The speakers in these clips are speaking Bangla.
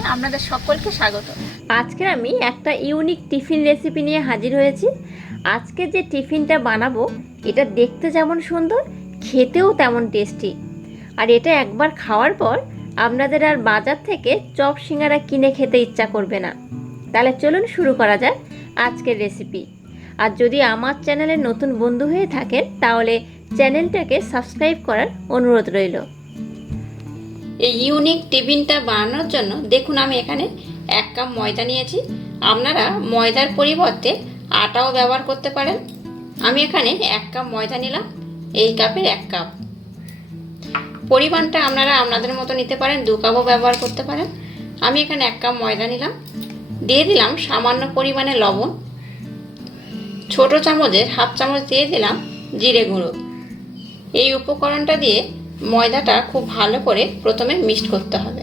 চ্যানেলে আপনাদের সকলকে স্বাগত। আজকে আমি একটা ইউনিক টিফিন রেসিপি নিয়ে হাজির হয়েছি। আজকে যে টিফিনটা বানাবো এটা দেখতে যেমন সুন্দর, খেতেও তেমন টেস্টি। আর এটা একবার খাওয়ার পর আপনাদের আর বাজার থেকে চপ সিঙ্গারা কিনে খেতে ইচ্ছা করবে না। তাহলে চলুন শুরু করা যাক আজকের রেসিপি। আর যদি আমার চ্যানেলে নতুন বন্ধু হয়ে থাকেন তাহলে চ্যানেলটাকে সাবস্ক্রাইব করার অনুরোধ রইল। এই ইউনিক টিফিনটা বানানোর জন্য দেখুন আমি এখানে 1 কাপ ময়দা নিয়েছি। আপনারা ময়দার পরিবর্তে আটাও ব্যবহার করতে পারেন। আমি এখানে 1 কাপ ময়দা নিলাম, এই কাপের 1 কাপ। পরিমাণটা আপনারা আপনাদের মতো নিতে পারেন, 2 কাপও ব্যবহার করতে পারেন। আমি এখানে 1 কাপ ময়দা নিলাম, দিয়ে দিলাম সামান্য পরিমাণে লবণ, ছোট চামচের 1/2 চামচ দিয়ে দিলাম জিরে গুঁড়ো। এই উপকরণটা দিয়ে ময়দাটা খুব ভালো করে প্রথমে মিক্সড করতে হবে।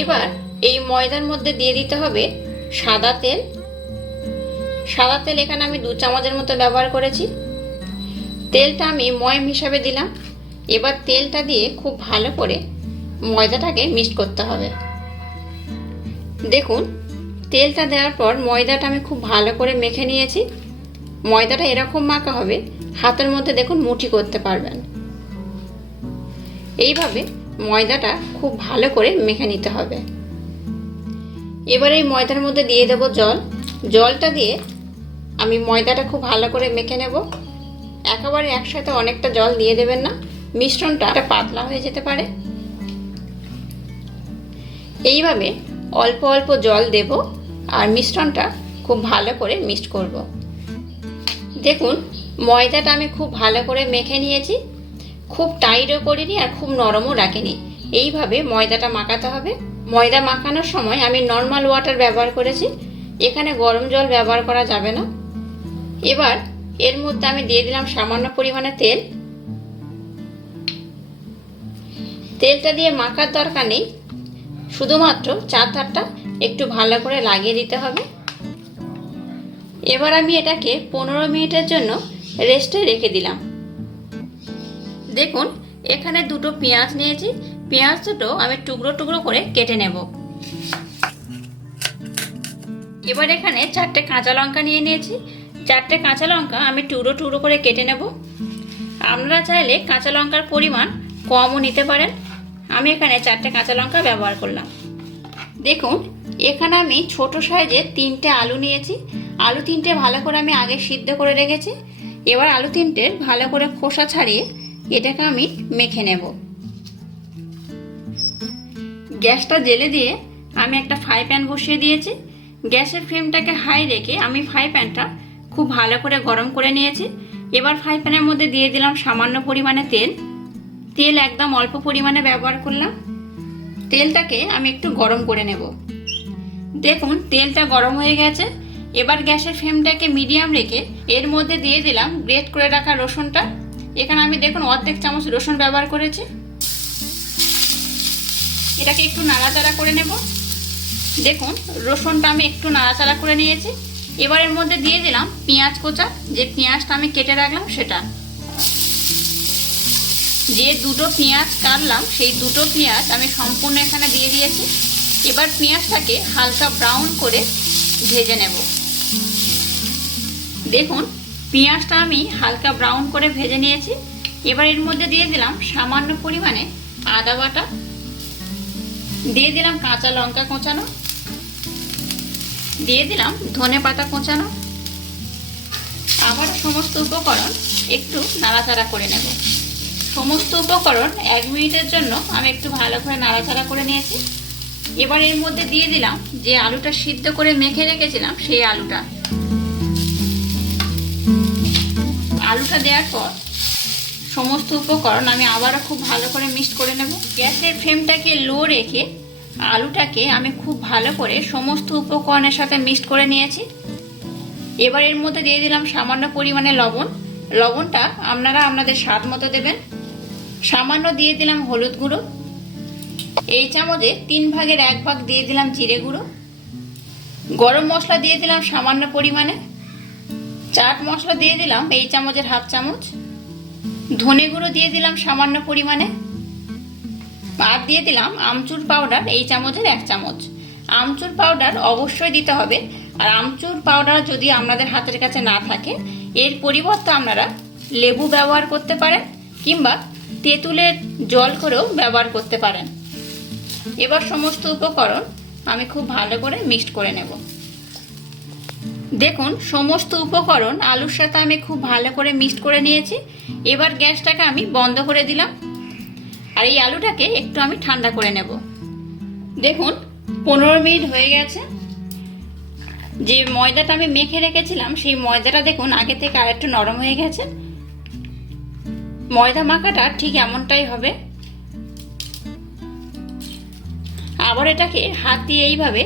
এবার এই ময়দার মধ্যে দিয়ে দিতে হবে সাদা তেল। সাদা তেল এখানে আমি 2 চামচের মতো ব্যবহার করেছি। তেলটা আমি ময়ম হিসাবে দিলাম। এবার তেলটা দিয়ে খুব ভালো করে ময়দাটাকে মিক্সড করতে হবে। দেখুন তেলটা দেওয়ার পর ময়দাটা আমি খুব ভালো করে মেখে নিয়েছি। ময়দাটা এরকম মাখা হবে, হাতের মধ্যে দেখুন মুঠি করতে পারবেন। এইভাবে ময়দাটা খুব ভালো করে মেখে নিতে হবে। এবার এই ময়দার মধ্যে দিয়ে দেব জল। জলটা দিয়ে আমি ময়দাটা খুব ভালো করে মেখে নেব। একেবারে একসাথে অনেকটা জল দিয়ে দেবেন না, মিশ্রণটা পাতলা হয়ে যেতে পারে। এইভাবে অল্প অল্প জল দেব আর মিশ্রণটা খুব ভালো করে মিক্সড করব। দেখুন ময়দাটা আমি খুব ভালো করে মেখে নিয়েছি। খুব টাইটও করিনি আর খুব নরমও রাখিনি। এইভাবে ময়দাটা মাখাতে হবে। ময়দা মাখানোর সময় আমি নর্মাল ওয়াটার ব্যবহার করেছি, এখানে গরম জল ব্যবহার করা যাবে না। এবার এর মধ্যে আমি দিয়ে দিলাম সামান্য পরিমাণে তেল। তেলটা দিয়ে মাখার দরকার নেই, শুধুমাত্র চারধারটা একটু ভালো করে লাগিয়ে দিতে হবে। এবার আমি এটাকে 15 মিনিটের জন্য রেস্টে রেখে দিলাম। দেখুন এখানে 2টো পেঁয়াজ নিয়েছি। পেঁয়াজ দুটো আমি টুকরো টুকরো করে কেটে নেব। এবার এখানে 4টে কাঁচা লঙ্কা নিয়ে নিয়েছি। 4টে কাঁচা লঙ্কা আমি টুকরো টুকরো করে কেটে নেব। আপনারা চাইলে কাঁচা লঙ্কার পরিমাণ কমও নিতে পারেন। আমি এখানে 4টে কাঁচা লঙ্কা ব্যবহার করলাম। দেখুন এখানে আমি ছোট সাইজের 3টে আলু নিয়েছি। আলু 3টে ভালো করে আমি আগে সিদ্ধ করে রেখেছি। এবার আলু 3টের ভালো করে খোসা ছাড়িয়ে এটাকে আমি মেখে নেব। গ্যাসটা জ্বেলে দিয়ে আমি একটা ফ্রাই প্যান বসিয়ে দিয়েছি। গ্যাসের ফ্লেমটাকে হাই রেখে আমি ফ্রাই প্যানটা খুব ভালো করে গরম করে নিয়েছি। এবার ফ্রাই প্যানের মধ্যে দিয়ে দিলাম সামান্য পরিমাণে তেল। তেল একদম অল্প পরিমাণে ব্যবহার করলাম। তেলটাকে আমি একটু গরম করে নেব। দেখুন তেলটা গরম হয়ে গেছে। এবার গ্যাসের ফ্লেমটাকে মিডিয়াম রেখে এর মধ্যে দিয়ে দিলাম গ্রেট করে রাখা রসুনটা। এখানে আমি দেখুন অর্ধেক চামচ রসুন ব্যবহার করেছি। এটাকে একটু নাড়াচাড়া করে নেব। দেখুন রসুনটা আমি একটু নাড়াচাড়া করে নিয়েছি। এবার এর মধ্যে দিয়ে দিলাম পেঁয়াজ কোচা, যে পেঁয়াজটা আমি কেটে রাখলাম সেটা। যে 2টো পেঁয়াজ কাটলাম সেই 2টো পেঁয়াজ আমি সম্পূর্ণ এখানে দিয়ে দিয়েছি। এবার পেঁয়াজটাকে হালকা ব্রাউন করে ভেজে নেব। দেখুন পেঁয়াজটা আমি হালকা ব্রাউন করে ভেজে নিয়েছি। এবার এর মধ্যে দিয়ে দিলাম সামান্য পরিমাণে আদা বাটা, দিয়ে দিলাম কাঁচা লঙ্কা কোঁচানো, দিয়ে দিলাম ধনেপাতা কোঁচানো। আবার সমস্ত উপকরণ একটু নাড়াচাড়া করে নেব। সমস্ত উপকরণ 1 মিনিটের জন্য আমি একটু ভালো করে নাড়াচাড়া করে নিয়েছি। এবার এর মধ্যে দিয়ে দিলাম যে আলুটা সিদ্ধ করে মেখে রেখেছিলাম সেই আলুটা। আলুটা দেওয়ার পর সমস্ত উপকরণ আমি আবারও খুব ভালো করে মিক্সড করে নেব। গ্যাসের ফ্লেমটাকে লো রেখে আলুটাকে আমি খুব ভালো করে সমস্ত উপকরণের সাথে মিক্সড করে নিয়েছি। এবার এর মধ্যে দিয়ে দিলাম সামান্য পরিমাণে লবণ। লবণটা আপনারা আপনাদের স্বাদ মতো দেবেন। সামান্য দিয়ে দিলাম হলুদ গুঁড়ো। এই চামচে 3 ভাগের 1 ভাগ দিয়ে দিলাম জিরে গুঁড়ো। গরম মশলা দিয়ে দিলাম সামান্য পরিমাণে। চাট মশলা দিয়ে দিলাম এই চামচের 1/2 চামচ। ধনে গুঁড়ো দিয়ে দিলাম সামান্য পরিমাণে। আর দিয়ে দিলাম আমচুর পাউডার এই চামচের 1 চামচ। আমচুর পাউডার অবশ্যই দিতে হবে। আর আমচুর পাউডার যদি আপনাদের হাতের কাছে না থাকে, এর পরিবর্তে আপনারা লেবু ব্যবহার করতে পারেন কিংবা তেঁতুলের জল করেও ব্যবহার করতে পারেন। এবার সমস্ত উপকরণ আমি খুব ভালো করে মিক্সড করে নেব। দেখুন সমস্ত উপকরণ আলুর সাথে আমি খুব ভালো করে মিক্সড করে নিয়েছি। এবার গ্যাসটাকে আমি বন্ধ করে দিলাম আর এই আলুটাকে একটু আমি ঠান্ডা করে নেব। দেখুন 15 মিনিট হয়ে গেছে। যে ময়দাটা আমি মেখে রেখেছিলাম সেই ময়দাটা দেখুন আগে থেকে আরেকটু নরম হয়ে গেছে। ময়দা মাখাটা ঠিক এমনটাই হবে। আবার এটাকে হাত দিয়ে এইভাবে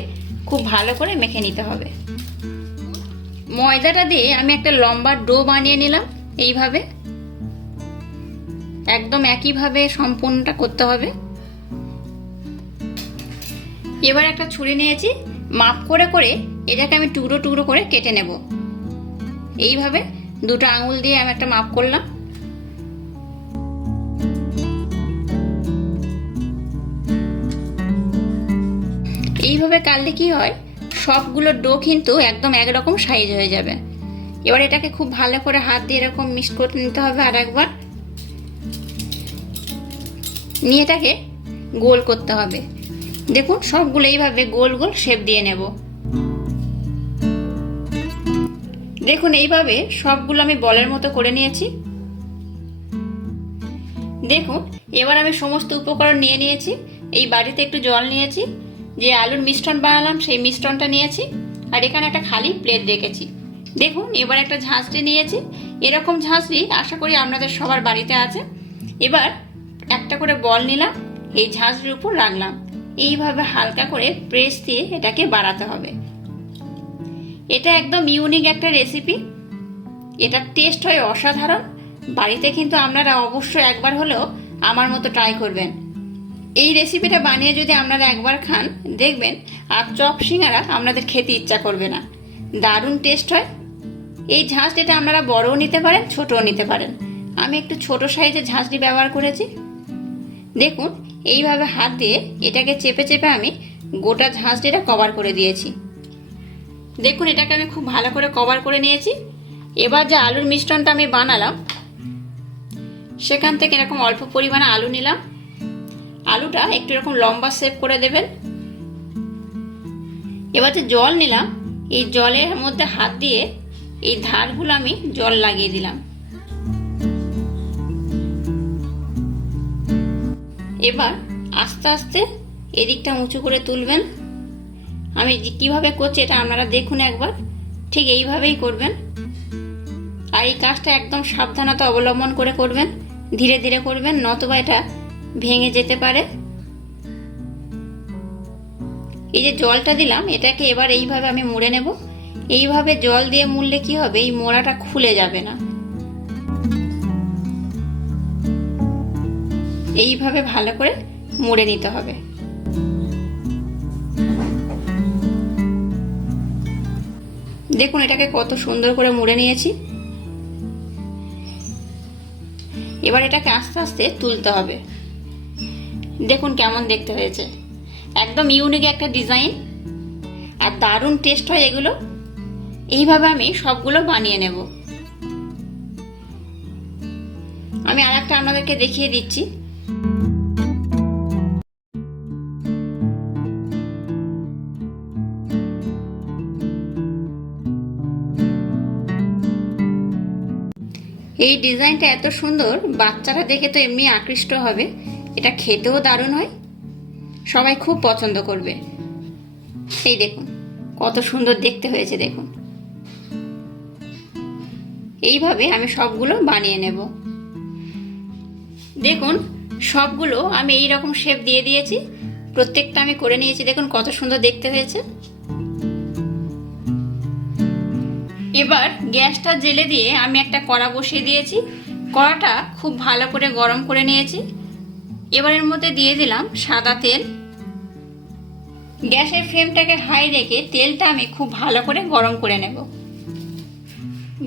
খুব ভালো করে মেখে নিতে হবে। ময়দাটা দিয়ে আমি একটা লম্বা ডো বানিয়ে নিলাম। এইভাবে একদম একইভাবে সম্পূর্ণটা করতে হবে। এবার একটা ছুরি নিয়েছি, মাপ করে করে এটাকে আমি টুকরো টুকরো করে কেটে নেব। এইভাবে দুটো আঙুল দিয়ে আমি একটা মাপ করলাম। এইভাবে কাটলে কি হয়, সবগুলো ডো কিন্তু একদম একরকম সাইজ হয়ে যাবে। এবার এটাকে খুব ভালো করে হাত দিয়ে এরকম মিক্স করে নিতে হবে। আর একবার নিয়ে এটাকে গোল করতে হবে। দেখুন সবগুলো এইভাবে গোল গোল শেপ দিয়ে নেব। দেখুন এইভাবে সবগুলো আমি বলের মতো করে নিয়েছি। দেখুন এবার আমি সমস্ত উপকরণ নিয়ে নিয়েছি। এই বাটিতে একটু জল নিয়েছি, যে আলুর মিশ্রণ বানালাম সেই মিশ্রণটা নিয়েছি, আর এখানে একটা খালি প্লেট রেখেছি। দেখুন এবার একটা ঝাঁঝরি নিয়েছি। এরকম ঝাঁঝরি আশা করি আপনাদের সবার বাড়িতে আছে। এবার একটা করে বল নিলাম, এই ঝাঁঝরির উপর রাখলাম। এইভাবে হালকা করে প্রেস দিয়ে এটাকে বাড়াতে হবে। এটা একদম ইউনিক একটা রেসিপি। এটার টেস্ট হয় অসাধারণ। বাড়িতে কিন্তু আপনারা অবশ্যই একবার হলেও আমার মতো ট্রাই করবেন। এই রেসিপিটা বানিয়ে যদি আপনারা একবার খান, দেখবেন আর চপ সিঙ্গারা আপনাদের খেতে ইচ্ছা করবে না। দারুণ টেস্ট হয়। এই ঝাঁঝরিটা আপনারা বড়ও নিতে পারেন, ছোটও নিতে পারেন। আমি একটু ছোট সাইজের ঝাঁঝরি ব্যবহার করেছি। দেখুন এইভাবে হাত দিয়ে এটাকে চেপে চেপে আমি গোটা ঝাঁঝরিটা কভার করে দিয়েছি। দেখুন এটাকে আমি খুব ভালো করে কভার করে নিয়েছি। এবার যে আলুর মিশ্রণটা আমি বানালাম, সেখান থেকে এরকম অল্প পরিমাণে আলু নিলাম। আলুটা একটু এরকম লম্বা শেপ করে দেবেন। এবার যে জল নিলাম, এই জলের মধ্যে হাত দিয়ে এই ধারগুলো আমি জল লাগিয়ে দিলাম। এবার আস্তে আস্তে এদিকটা উঁচু করে তুলবেন। আমি কিভাবে করছি এটা আপনারা দেখুন একবার। ঠিক এইভাবেই করবেন। আর এই কাজটা একদম সাবধানতা অবলম্বন করে করবেন, ধীরে ধীরে করবেন, নতুবা এটা ভেঙে যেতে পারে। এই যে জলটা দিলাম, এটাকে এবার এইভাবে আমি মুড়ে নেব। এইভাবে জল দিয়ে মুড়লে কি হবে, এই মোড়াটা খুলে যাবে না। এইভাবে ভালো করে মুড়ে নিতে হবে। দেখুন এটাকে কত সুন্দর করে মুড়ে নিয়েছি। এবার এটাকে আস্তে আস্তে তুলতে হবে। দেখুন কেমন দেখতে হয়েছে। একদম ইউনিক একটা ডিজাইন আর দারুণ টেস্ট হয় এগুলো। এইভাবে আমি সবগুলো বানিয়ে নেব। আমি আরেকটা আপনাদেরকে দেখিয়ে দিচ্ছি। এই ডিজাইনটা এত সুন্দর, বাচ্চারা দেখে তো এমনি আকৃষ্ট হবে। এটা খেতেও দারুণ হয়, সবাই খুব পছন্দ করবে। এই দেখুন কত সুন্দর দেখতে হয়েছে। দেখুন এইভাবে আমি সবগুলো বানিয়ে নেব। দেখুন সবগুলো আমি এই রকম শেপ দিয়ে দিয়েছি। প্রত্যেকটা আমি করে নিয়েছি। দেখুন কত সুন্দর দেখতে হয়েছে। এবার গ্যাসটা জেলে দিয়ে আমি একটা কড়া বসিয়ে দিয়েছি। কড়াটা খুব ভালো করে গরম করে নিয়েছি। এবার এর মধ্যে দিয়ে দিলাম সাদা তেল। গ্যাসের ফ্লেমটাকে হাই রেখে তেলটা আমি খুব ভালো করে গরম করে নেব।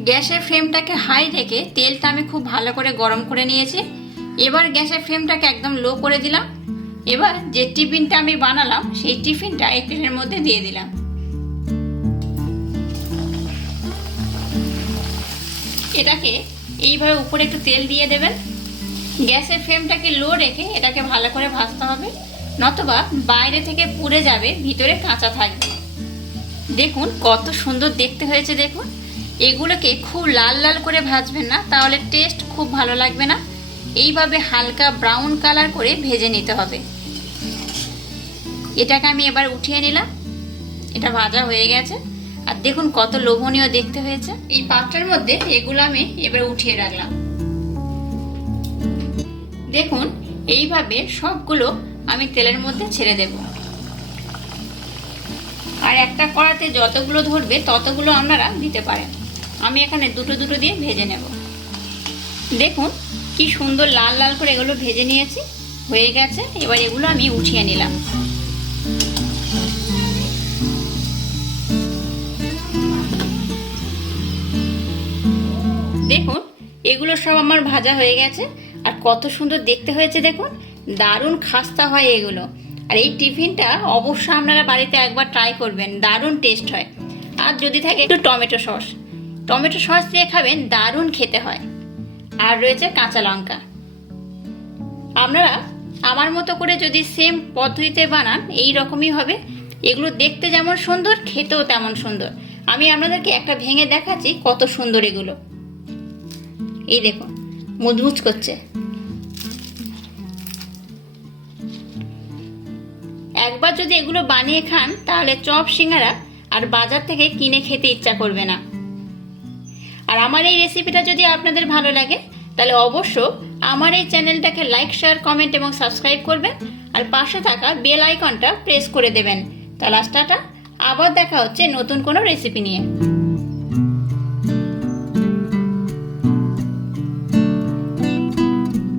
গ্যাসের ফ্লেমটাকে হাই রেখে তেলটা আমি খুব ভালো করে গরম করে নিয়েছি। এবার গ্যাসের ফ্লেমটাকে একদম লো করে দিলাম। এবার যে টিফিনটা আমি বানালাম সেই টিফিনটা এই তেলের মধ্যে দিয়ে দিলাম। এটাকে এইভাবে উপরে একটু তেল দিয়ে দেবেন। গ্যাসের ফ্লেমটাকে লো রেখে এটাকে ভালো করে ভাজতে হবে, নতুবা বাইরে থেকে পুড়ে যাবে, ভিতরে কাঁচা থাকবে। দেখুন কত সুন্দর দেখতে হয়েছে। দেখুন, এগুলোকে খুব লাল লাল করে ভাজবেন না, তাহলে টেস্ট খুব ভালো লাগবে না। এইভাবে হালকা ব্রাউন কালার করে ভেজে নিতে হবে। এটাকে আমি এবার উঠিয়ে নিলাম। এটা ভাজা হয়ে গেছে। আর দেখুন কত লোভনীয় দেখতে হয়েছে। এই পাত্রের মধ্যে এগুলো আমি এবার উঠিয়ে রাখলাম। দেখুন এইভাবে সবগুলো আমি তেলের মধ্যে ছেড়ে দেব। আর একটা কড়াতে যতগুলো ধরবে ততগুলো আপনারা দিতে পারেন। আমি এখানে দুটো দুটো দিয়ে ভেজে নেব। দেখুন কি সুন্দর লাল লাল করে এগুলো ভেজে নিয়েছি, হয়ে গেছে। এবার এগুলো আমি উঠিয়ে নিলাম। দেখুন এগুলো সব আমার ভাজা হয়ে গেছে। আর কত সুন্দর দেখতে হয়েছে দেখুন, দারুণ খাস্তা হয় এগুলো। আর এই টিফিনটা অবশ্যই আপনারা বাড়িতে একবার ট্রাই করবেন, দারুণ টেস্ট হয়। আর যদি থাকে একটু টমেটো সস দিয়ে খাবেন, দারুণ খেতে হয়। আর রয়েছে কাঁচা লঙ্কা। আপনারা আমার মতো করে যদি সেম পদ্ধতিতে বানান এই রকমই হবে। এগুলো দেখতে যেমন সুন্দর, খেতেও তেমন সুন্দর। আমি আপনাদেরকে একটা ভেঙে দেখাচ্ছি কত সুন্দর এগুলো। এই দেখুন মুচমুচ করছে। একবার যদি এগুলো বানিয়ে খান তাহলে চপ সিঙ্গারা আর বাজার থেকে কিনে খেতে ইচ্ছা করবে না। আর আমার এই রেসিপিটা যদি আপনাদের ভালো লাগে তাহলে অবশ্য আমার এই চ্যানেলটাকে লাইক, শেয়ার, কমেন্ট এবং সাবস্ক্রাইব করবেন। আর পাশে থাকা বেল আইকনটা প্রেস করে দেবেন। তাহলে টাটা, আবার দেখা হচ্ছে নতুন কোনো রেসিপি নিয়ে।